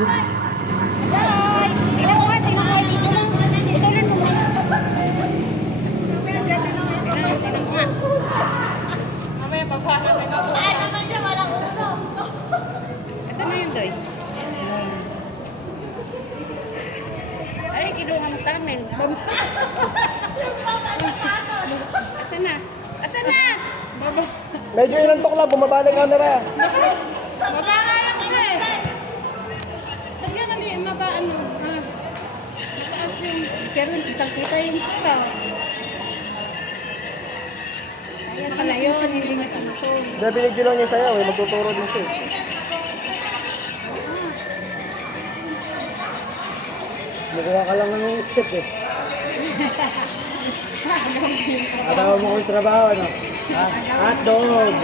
Tingnan mo nga, tingnan mo. Ito lang mo. Mamaya pagpahal na ako. Ay, naman dyan, walang ulo. Asan na yun, Doy? Ay, kinuha mo sa amin. Asan na? Asan na? Medyo inantok lang, bumaba na yung camera. Baba nga lang ko eh. Lagyan na niya, ano. Mataas yung, pero kitang-kita yung kita. Ayan pala yun, hindi na tumutol. Binibigyan lang niya sa'yo, magtuturo din siya. Magawa ka lang ng step eh. Agawa mo kong trabaho, ano? Hotdog!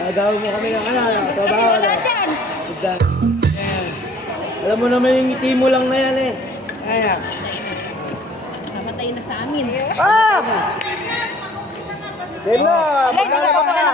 Agawa mo kami ng trabaho, ano? Alam mo naman yung ngiti mo lang na yan eh. Kaya. Namatay na sa amin. Ah! Game na! Magkala ka na!